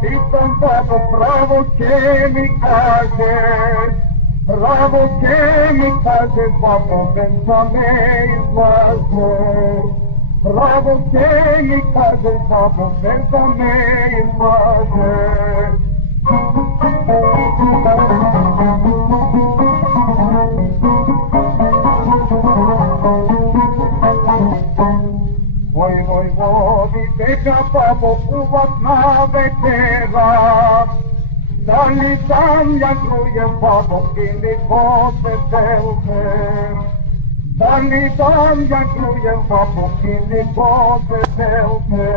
Pitam babo, pravo che mi kaže, pravo che mi kaže, babo, senza me izlaze. Pravo che mi kaže, babo, senza me izlaze. Voj vodi teka babo uvod na večera, da li sam ja čujem babo ili posle telke, da li sam ja čujem babo ili posle telke.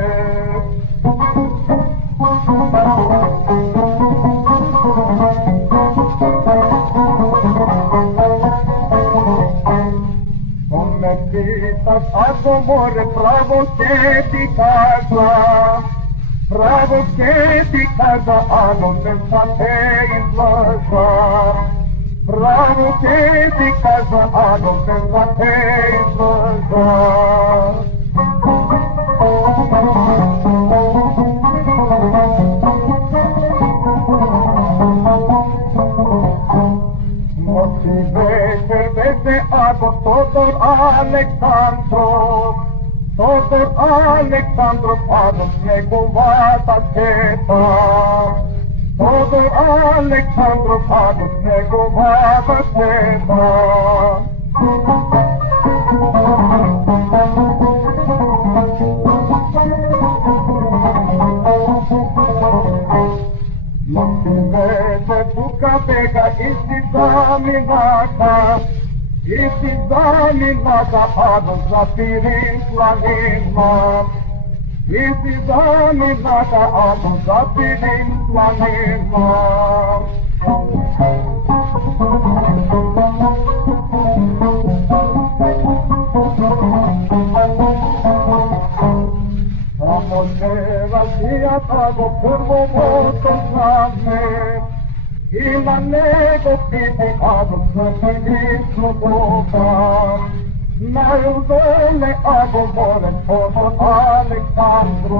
Me pitas ako more pravo che ti casa, pravo che ti casa, a non senza te izlaza. Pravo che ti casa, a non senza te izlaza. Noći večer veze ako Todor Aleksandrov, Todor Aleksandrov, ako snegovata četa. Todor Aleksandrov, ako snegovata četa. Noći večer tuka bega isti zaminaka, isti zaminaka, ako zapirim planima. Isti zaminaka, ako zapirim planima. Samo se razvija tako prvo moto zname, ima nego piti ako smrti nismo Boga. Najudole ako more Todor Aleksandrov.